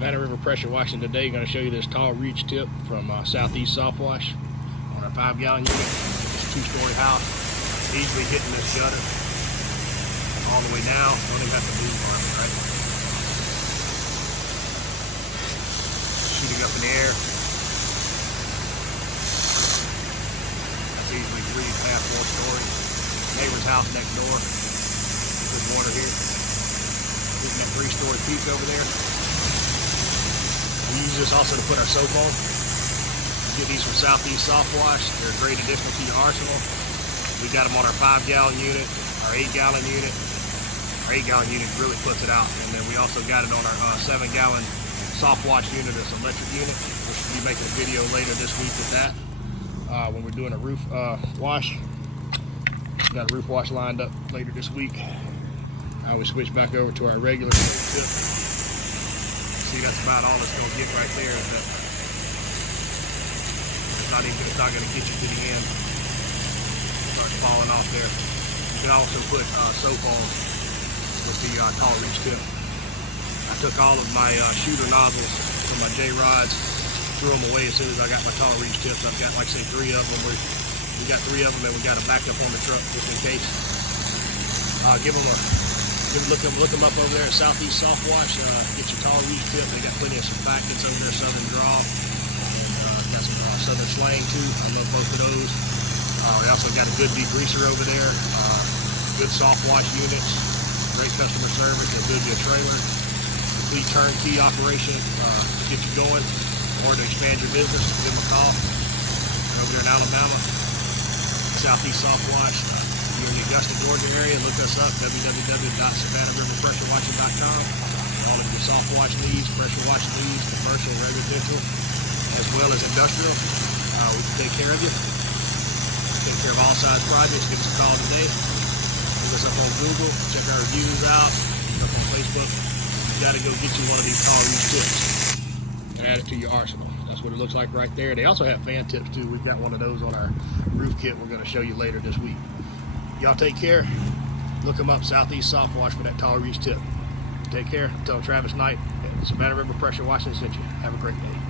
Savannah River pressure washing today. Going to show you this tall reach tip from Southeast Soft Wash on our 5-gallon unit. It's a 2-story house. Easily hitting this gutter all the way down. Don't even have to move on it, right? Shooting up in the air. That's easily 3.5, 4 stories. Neighbor's house next door. Good water here. Hitting that 3-story peak over there. We use this also to put our soap on. Get these from Southeast Soft Wash. They're a great addition to your arsenal. We got them on our 5-gallon unit, our 8-gallon unit. Our 8-gallon unit really puts it out. And then we also got it on our 7-gallon soft wash unit, this electric unit. We'll be making a video later this week with that. When we're doing a roof wash. Got a roof wash lined up later this week. I will switch back over to our regular tip. See, that's about all it's going to get right there. It's not going to get you to the end. It starts falling off there. You can also put soap on with the tall reach tip. I took all of my shooter nozzles from my J-rods, threw them away as soon as I got my tall reach tips. I've got, like I say, 3 of them. We got 3 of them, and we got them backed up on the truck just in case. Look them up over there at Southeast Soft Wash. Get your tall reach tip. They got plenty of surfactants over there, Southern Draw. Got some Southern Slang too. I love both of those. We also got a good degreaser over there. Good soft wash units. Great customer service. They'll build you a trailer. Complete turnkey operation to get you going or to expand your business. Give them a call. They're over there in Alabama. Southeast Soft Wash. If you're in the Augusta, Georgia area, look us up, www.savannahriverpressurewashing.com. All of your soft wash needs, pressure wash needs, commercial, residential, as well as industrial. We can take care of you. Take care of all size projects. Give us a call today. Look us up on Google. Check our reviews out. Up on Facebook. You got to go get you one of these tall reach tips and add it to your arsenal. That's what it looks like right there. They also have fan tips too. We've got one of those on our roof kit we're going to show you later this week. Y'all take care. Look them up, Southeast Soft Wash, for that tall reach tip. Take care. Tell Travis Knight at Savannah River Pressure Washing sent you. Have a great day.